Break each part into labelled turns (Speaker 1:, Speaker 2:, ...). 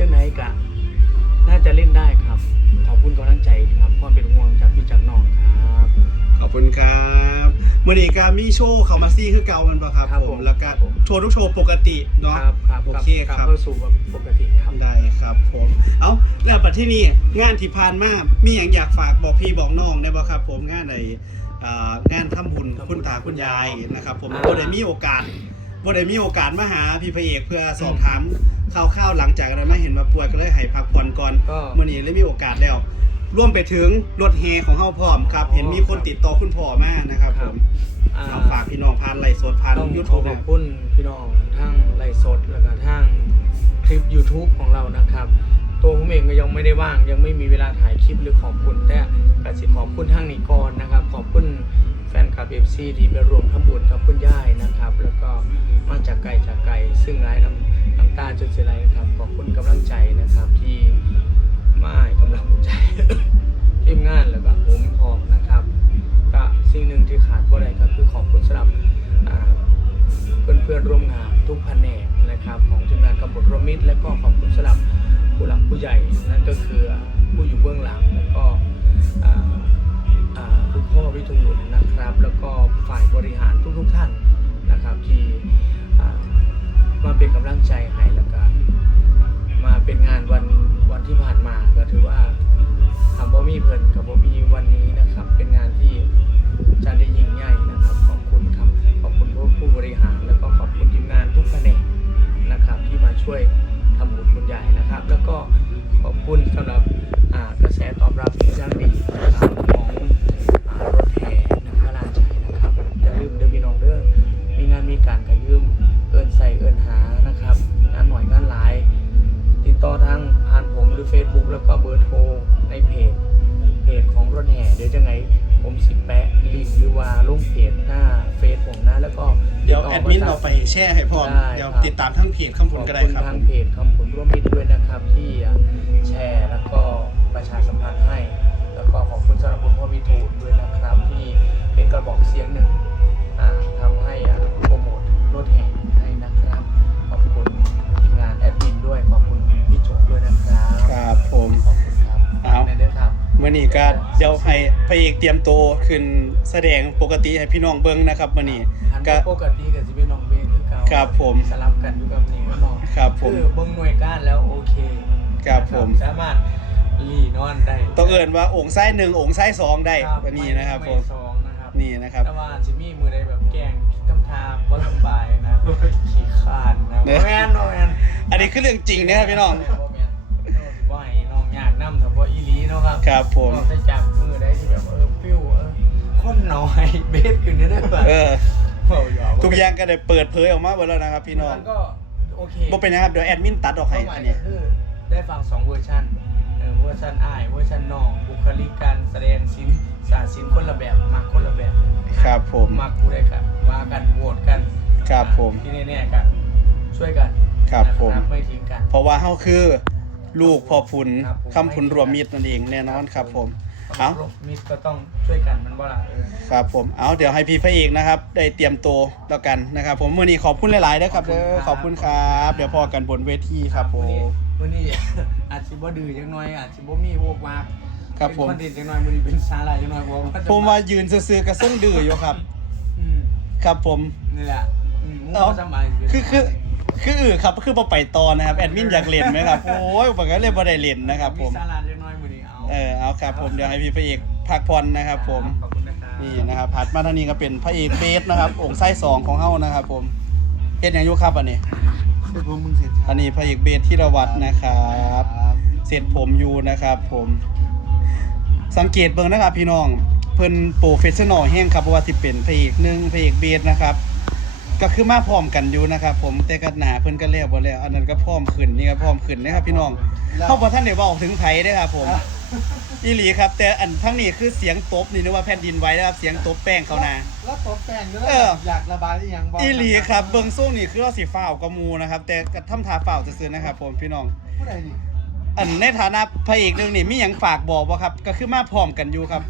Speaker 1: จังไหนกะน่าจะเล่นได้ครับ ขอบคุณกำลังใจครับความเป็นห่วงจากพี่จากน้องครับ
Speaker 2: ขอบคุณครับมื่อนี้การมีโชว์เขามาซี่คือเก่ามันปะครับ
Speaker 1: ครับ
Speaker 2: ผ
Speaker 1: ผมม
Speaker 2: แล้วก็
Speaker 1: ครับผม
Speaker 2: โชว์ทุกโชว์ปกติเนาะ
Speaker 1: ครับครับ
Speaker 2: โอเค
Speaker 1: กลั
Speaker 2: ครับ
Speaker 1: เข้าสู่แบบปกติครับ
Speaker 2: ได้ครับผมเอาแล้วปัจที่นี่งานที่ผ่านมามีอย่างอยากฝากบอกพี่บอกน้องได้บ่ครับผมงานในอ่างานทำบุญคุณตาคุณยายนะครับ ผม
Speaker 1: อ่า
Speaker 2: บ่ได้มีโอกาส บ่ได้มีโอกาสมาหาพี่พระเอกเพื่อสอบถามข่าวๆหลังจากนั้นมาเห็นว่าป่วยก็เลยให้พักผ่อนก่อน
Speaker 1: ก็
Speaker 2: มื่อนี้เลยมีโอกาสแล้วร่วมไปถึงรถแฮของเฮาพร้อมครับ เห็นมีคนติดต่อคุณพ่อมานะครับผม
Speaker 1: อ่า
Speaker 2: เอาฝากพี่น้องผ่านไลฟ์สดผ่าน
Speaker 1: ต้อง
Speaker 2: ยู
Speaker 1: ข
Speaker 2: ทู
Speaker 1: อบขอบคุณพี่น้องทั้งไลฟ์สดแล้วก็ทั้งคลิป YouTube ของเรานะครับ ตัวผมเองก็ยังไม่ได้ว่าง ยังไม่มีเวลาถ่ายคลิปหรือขอบคุณแต่กสิขอบคุณทั้งนิกรนะครับ ขอบคุณแฟนคลับเอฟซีที่ไปรวมทำบุญกับคุณย่ายนะครับ แล้วก็มาจากไกลจากไกลซึ่งไร้น้ำน้ำตาจนเสียไรนะครับ ขอบคุณกำลังใจนะครับที่มาให้กำลังใจ แอต่
Speaker 2: ดมิน
Speaker 1: ม
Speaker 2: เราไปแช่ให้พร้อม
Speaker 1: ได้
Speaker 2: เดี๋ยว
Speaker 1: ครับ
Speaker 2: ติดตามทั้งเพจข้ามผลก็ได้
Speaker 1: ขอบ
Speaker 2: ค
Speaker 1: คุ
Speaker 2: รับ
Speaker 1: ณ
Speaker 2: ผ
Speaker 1: ทาง
Speaker 2: ม
Speaker 1: เพจคำผลร่วมมิตรด้วยนะครับ ที่แชร์แล้วก็ประชาสัมพันธ์ให้ แล้วก็ขอบคุณสำหรับคุณพ่อวิทูลด้วยนะครับ ที่เป็นกระบอกเสียงหนึ่งอ่าทำให้อ่าโปรโมทรถแห่ให้นะครับ ขอบคุณทีมงานแอดมินด้วยขอบคุณพี่โจด้วยนะครับ
Speaker 2: ครับผม
Speaker 1: ขอบคุณครับ
Speaker 2: เอา
Speaker 1: ในเด้อครับ
Speaker 2: มื่อนี้ก็เดี๋ยวให้พระเอกเตรียมตัวขึ้นแสดงปกติให้พี่น้องเบิ่งนะครับมื่อนี้
Speaker 1: อัน
Speaker 2: ก็
Speaker 1: ปกติก็สิเป็นน้องเบนคือเก่า
Speaker 2: ครับผม
Speaker 1: สลับกันอยู่กับนี่ก็น้อง
Speaker 2: ครับผม
Speaker 1: คือเบิ่งหน่วยก้านแล้วโอเค
Speaker 2: ครับผม
Speaker 1: สามารถรีนอนได้
Speaker 2: ต้องเอินว่าองค์ไส้หนึ่งองค์ไส้สองได้
Speaker 1: ครับ
Speaker 2: วันนี้นะครับ
Speaker 1: ไม่
Speaker 2: ผม
Speaker 1: ไม่ซองนะครับ
Speaker 2: นี่นะครับ
Speaker 1: แต่ว่าสิมีมือใดแบบแกล้งทำทาบ่สำบายนะขี้คร้านนะ
Speaker 2: เนี่ย
Speaker 1: บ่แม่นบ่แม่น
Speaker 2: อันนี้คือเรื่องจริงนะครับพี่น้อง
Speaker 1: บ่แม่นบ่แม่นเราสิบ่ให้น้องยากนำถ้าบ่อีหลีเนาะครับ
Speaker 2: ครับผม
Speaker 1: เราจะจับมือได้ที่แบบเออฟิวเออคนน้อยเบสขึ้นเด้อแบบ
Speaker 2: เออ
Speaker 1: เว้าหยอก
Speaker 2: ทุกอย่างก็ได้เปิดเผยออกมาหมดแล้วนะครับ พี่น้อง
Speaker 1: มันก็โอเค
Speaker 2: บ่เป็นนะครับเดี๋ยวแอดมินตัดออกให้อันนี้
Speaker 1: คือได้ฟังสองเวอร์ชันเออเวอร์ชันอ้ายเวอร์ชันน้อง บุคลิกการแสดงศิลป์ศาสตร์ศิลป์คนละแบบมาคนละแบบ
Speaker 2: ครับผม
Speaker 1: มากูได้กันมากันโหวตกัน
Speaker 2: ครับผม
Speaker 1: ที่แน่ๆกันช่วยกัน
Speaker 2: ครับ
Speaker 1: นะ
Speaker 2: ผม
Speaker 1: ไม่ทิ้งกัน
Speaker 2: เพราะว่าเฮาคือลูกพ่อพุน
Speaker 1: ครับผม
Speaker 2: คำพุนรวมมิตรนั่นเองแน่นอนครับผม
Speaker 1: เอา
Speaker 2: เอา
Speaker 1: มิตรก็ต้องช่วยกันมันบ่ล่ะเออ
Speaker 2: ครับผมเอาเดี๋ยวให้พี่พระเอกนะครับ ได้เตรียมตัวแล้วกันนะครับ ผมมื่อนี้ขอบคุณหลายๆนะครับเด้อขอบคุณครับ เดี๋ยวพอกันบนเวทีครับผม
Speaker 1: มื้อนี้ อาจสิบ่ดื้อจังหน่อยอาจสิบ่มีโวกวาก
Speaker 2: ครับผม
Speaker 1: เป็นคอนเทนต์จังหน่อยมื้อนี้เป็นสาระจังหน่อยเพราะว่าจะ
Speaker 2: ผมว่ายืนซื่อๆกระซึ่งดื้ออยู่ครับ
Speaker 1: อืม
Speaker 2: ครับผม
Speaker 1: นี่แหละอืม
Speaker 2: เอ้า
Speaker 1: สบาย
Speaker 2: คือคือคืออือครับคือพอไปตอนนะครับแอดมินอยากเล่นไหมครับโอ้ยผมก็เลยบ่ได้เล่นนะครับผม
Speaker 1: สาระ
Speaker 2: ครับผมเดี๋ยวให้พี่พระเอกพักผ่อนนะครับ ผม
Speaker 1: ขอบคุณนะครับ
Speaker 2: นี่นะครับผัดมาทางนี้ก็เป็นพระเอกเบสนะครับองค์ไส้สองของเฮานะครับ ผมเฮ็ดหยังอยู่ครับอันนี้
Speaker 1: คือผมมึงเสร็จ
Speaker 2: อันนี้พระเอกเบสธีรวัตรนะครับ เสร็จผมอยู่นะครับ ผม สังเกตเบิ่งนะครับ พี่น้องเพิ่นโปรเฟชชั่นอลแห้งครับเพราะว่าสิเป็นพระเอกหนึ่งพระเอกเบสนะครับ ก็คือมาพร้อมกันอยู่นะครับ ผมแต่ก็หนาเพิ่นก็แล้วบ่แล้ว อันนั้นก็พร้อมขึ้นนี่ก็พร้อมขึ้นนะครับ พี่น้องเฮาบ่ทันได้เว้าถึงไผเด้อครับ ผม อีหลีครับ แต่อันทั้งนี้คือเสียงตบนี่นึกว่าแผ่นดินไหวนะครับ เสียงตบแป้งเขานา
Speaker 3: แล้วตบแต่งด้วย
Speaker 2: เออ
Speaker 3: อยากระบายอีหยังบอก
Speaker 2: อีหลีครับเบิ่งสู้นี่คือเราสิฟ้าวกับหมูนะครับ แต่ก็ทำท่าฟ้าวซื่อๆนะครับผมพี่น้อง
Speaker 3: ผู้ใดนี่
Speaker 2: อันในฐานะพระเอกเรื่องนี้มีหยังฝากบอกบ่ครับ ก็คือมาพร้อมกันอยู่ครับ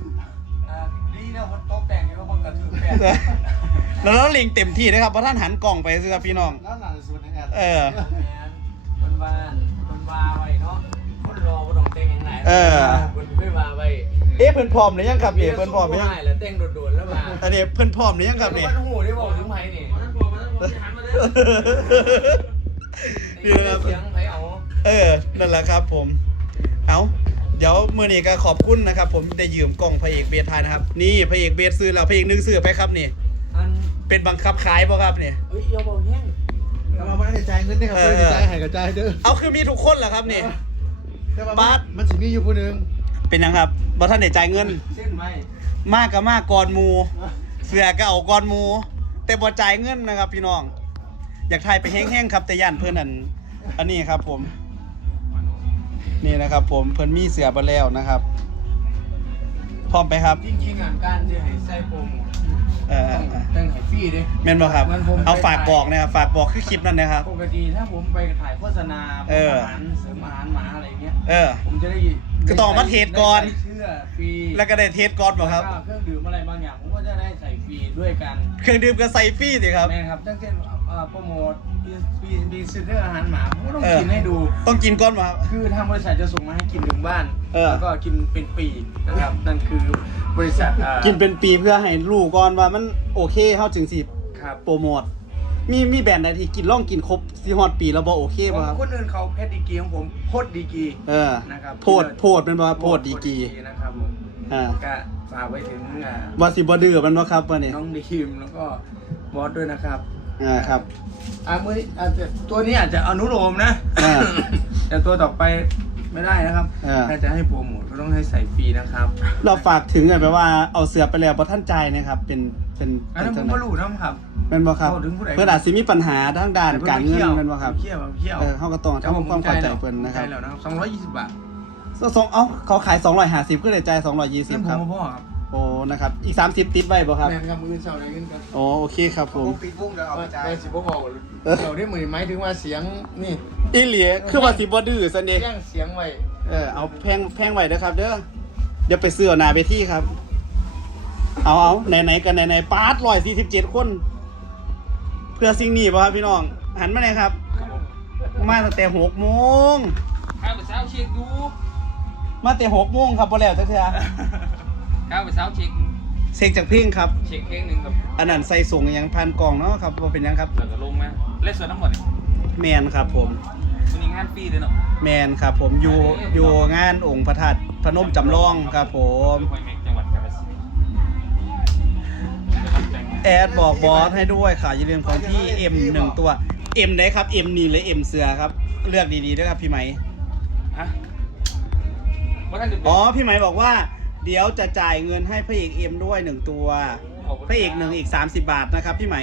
Speaker 1: อ่าดีนะมันโต๊ะแต่งอยู่มันกระถือแปด
Speaker 2: แล้วเราเล็งเต็มที่นะครับเพราะท่านหันกล่องไปซื่อครับพี่น้อง
Speaker 3: แล้วหนาจะสวนในแอด
Speaker 2: เออ
Speaker 1: มันบ้านคนว่าไว้
Speaker 2: เออ
Speaker 1: คนเคยว่าไว้
Speaker 2: เอ๊ะเพิ่นพร้อมหรือยังครับเนี่ยเพิ่นพร้อมหรือยัง
Speaker 1: ได้แล้วแต่งโดดๆแล้วมา
Speaker 2: อันนี้เพิ่นพร้อมหรือยังครับเนี่ย
Speaker 1: มันหูได้บอกถึงไผนี่
Speaker 2: นี่นะครับ
Speaker 1: เสียงไผเอา
Speaker 2: เออ นั่นแหละครับผม เอาเดี๋ยวมือนี้ก็ขอบคุณนะครับ ผมได้ยืมกล้องพระเอกเบสไทยนะครับ นี่พระเอกเบสซื้อแล้วพระเอกนึงซื้อไปครับนี่
Speaker 1: อัน
Speaker 2: เป็นบังคับขายป่ะครับนี่
Speaker 1: เฮ้ยอย่าบอกแห้ง
Speaker 3: แต่ว่ามันได้จ่ายเงินนี่ครับ
Speaker 2: เออ
Speaker 3: เพื่อนจ่ายให้กับจ่ายเด้อ
Speaker 2: เอาคือมีทุกคนเหรอครับนี่
Speaker 3: แต่ว่า
Speaker 2: บาส
Speaker 3: มันสิมีอยู่ผู้หนึง
Speaker 2: เป็นยังครับบ่ท่านได้จ่ายเงิน
Speaker 1: เส้นไหม
Speaker 2: มากก็มากก่อนหมู เสือก็เอาก่อนหมู แต่บ่จ่ายเงินนะครับ พี่น้อง อยากถ่ายไปแห้งๆครับ แต่ย่านเพื่อนอัน อันนี้ครับผม นี่นะครับ ผมเพิ่นมีเสือไปแล้วนะครับ พร้อมไปครับ
Speaker 1: จริงๆอะการจะให้ใส่โปรโมท
Speaker 2: เออ
Speaker 1: ต้องต้องให้ฟรีเด้
Speaker 2: แม่นบ่ครับ
Speaker 1: งั้นผม
Speaker 2: เอาฝากบอกนะครับฝากบอกคือคลิปนั่นนะครับ
Speaker 1: ปกติถ้าผมไปถ่ายโฆษณา
Speaker 2: เออ
Speaker 1: อาหารเสริมอาหารหมาอะไรเงี้ย
Speaker 2: เออ
Speaker 1: ผมจะได้
Speaker 2: ก็ต้องเอามาเทสก่อน
Speaker 1: ได้ใส่เสื้อฟรี
Speaker 2: แล้วก็ได้เทสก่อนบ่ครับ
Speaker 1: แล้วก็เครื่องดื่มอะไรบางอย่างผมก็จะได้ใส่ฟรีด้วยกัน
Speaker 2: เครื่องดื่มก็ใส่ฟรีสิครับ
Speaker 1: แม่ครับตั้งเช่นเอ่อโปรโมท มีมีมีซื้ออาหารหมาผมก็ต้อง
Speaker 2: เออ
Speaker 1: กินให้ดู
Speaker 2: ต้องกินก่อนบ่ครับ
Speaker 1: คือทางบริษัทจะส่งมาให้กินถึงบ้าน
Speaker 2: เออ
Speaker 1: แล้วก็กินเป็นปีนะครับ นั่นคือบริษัทอ่า
Speaker 2: กินเป็นปีเพื่อให้รู้ก่อนว่ามันโอเคเฮาจึงสิ
Speaker 1: ครับ
Speaker 2: โปรโมทมีมีแบรนด์ใดที่กินล่องกินครบสิฮอดปีแล้วบ่โอเคบ่ครับ
Speaker 1: คนอื่นเขาเพชรดีกรีของผมโคตรดีกรี
Speaker 2: เออ
Speaker 1: นะครับ
Speaker 2: โพดโพดเป็นบ่โพดดีกรี
Speaker 1: นะครับผม
Speaker 2: อ่า
Speaker 1: ก็ฝากไว้ถึงอ่า
Speaker 2: ว่าสิบ่ดื้อมันบ่ครับว่านี่
Speaker 1: น้องดีมแล้วก็บอสด้วยนะครับ
Speaker 2: อ่าครับ
Speaker 1: อ่ามือนี้อาจจะตัวนี้อาจจะอนุโลมนะ
Speaker 2: อ่า
Speaker 1: แต่ตัวต่อไปไม่ได้นะครับ
Speaker 2: อ่า
Speaker 1: ถ้าจะให้โปรโมทก็ต้องให้ใส่ฟรีนะครับ
Speaker 2: เราฝากถึงแบบว่าเอาเสือไปแล้วบ่ทันใจายนะครับ เป็นเป็น
Speaker 1: อันนั้นผมก็รู้นะครับ
Speaker 2: แม่นบ่ครับ
Speaker 1: โอ้ถึงผู้ใด
Speaker 2: เพิ่นอาจสิมีปัญหาทางด้านการเงินแม่นบ่ครับ
Speaker 1: เที่ยวเที่ยว
Speaker 2: เออเฮาก็ต้องทำความเข้าใจเพิ่นนะครับ
Speaker 1: ใช่แล้วนะครับสองร้อยยี่สิบบาท
Speaker 2: สองเอ้าเขาขาย 250ก็เลยจ่าย
Speaker 1: เรื่อง
Speaker 2: 220
Speaker 1: ผ
Speaker 2: ค
Speaker 1: ม
Speaker 2: รับ
Speaker 1: มาพ่อครับ
Speaker 2: โอ้นะครับ อีก 30 ติดไว้บ่ครับ
Speaker 1: แมนครับมือเสาอะไรขึ้นครับ
Speaker 2: โอ้โอเคครับผม
Speaker 3: ปิดวงเดี๋ยวเอาไปจ่าย
Speaker 1: ไปสิบพ่อ
Speaker 2: เออ
Speaker 1: เดี๋ยวได้มือไม้ถึงว่าเสียงนี่
Speaker 2: อีหลีคือว่าสิบ่ดื้อซันเด
Speaker 1: แย่งเสียงไว้
Speaker 2: เออเอาแพงแพงไว้เด้อครับ เด้อเดี๋ยวไปซื้อเอาหน้าเวทีครับ เอาเอาไหนๆกันไหนๆปาด147คน เพื่อสิ่งนี้บ่ครับพี่น้อง หันมาหน่อยครับ มาตั้งแต่6โมง
Speaker 4: ข้าวไปเช้าเช็คดู
Speaker 2: มาแต่6โมงครับบ่แล้วจักเทื่อ
Speaker 4: ข้าวไปเช้าเช็ค
Speaker 2: เซ็กจากเพลงครับ
Speaker 4: เช็คเพลงหนึ่งกับ
Speaker 2: อันนั้นใส่ส่งอยังพันกล่องเนาะครับบ่เป็นหยังครับ
Speaker 4: แล้วก็ลงมาเล่นส่วนทั้งหมดเนี่ย
Speaker 2: แมนครับผม
Speaker 4: วันนี้งานฟรีเลยเนาะ
Speaker 2: แมนครับผมอยู่อยู่งานองค์พระธาตุพนมจำลองครับผม
Speaker 4: ห้วยเม็กจังหวัดกาฬสินธุ์
Speaker 2: แอดบอกบอสให้ด้วยค่ะอย่าลืมของพี่เอ็มหนึ่งตัวเอ็มได้ครับเอ็มนี่หรือเอ็มเสือครับ เลือกดีๆด้วยครับพี่ไหม
Speaker 4: ฮะว่าท่านจะ
Speaker 2: อ๋อพี่ไหมบอกว่า เดี๋ยวจะจ่ายเงินให้พระเอกเอ็มด้วยหนึ่งตัว พระเอกหนึ่งอีก 30 บาทนะครับพี่ไหม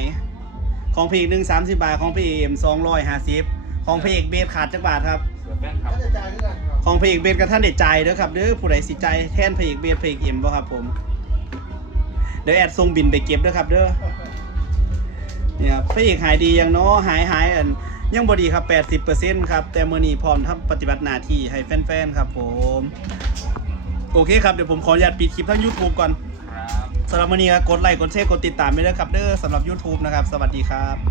Speaker 2: ของพระเอกหนึ่งสามสิบาทของพระเอกเอ็มสองร้อยห้าสิบของพระเอกเบสขาดจักบาทครับ
Speaker 4: เสือแป้งครับ
Speaker 3: ถ้าจะจ่ายด้วยกันครับ
Speaker 2: ของพระเอกเบสกับท่านเด็ดใจเด้อครับเด้อผู้ใดสิใจแทนพระเอกเบสพระเอกเอ็มบ่ครับผม เดี๋ยวแอดส่งบินไปเก็บเด้อครับเด้อเนี่ยครับพระเอกหายดียังเนาะหายหายอันยังบ่ดีครับ 80%ครับ แต่มื้อนี้พร้อมทำปฏิบัติหน้าที่ให้แฟนๆครับผม โอเคครับ เดี๋ยวผมขออนุญาตปิดคลิปทาง YouTube ก่อน
Speaker 4: ครับ
Speaker 2: สำหรับมื้อนี้ก็กดไลค์กดแชร์กดติดตามไปด้วยครับเด้อสำหรับ YouTube นะครับ สวัสดีครับ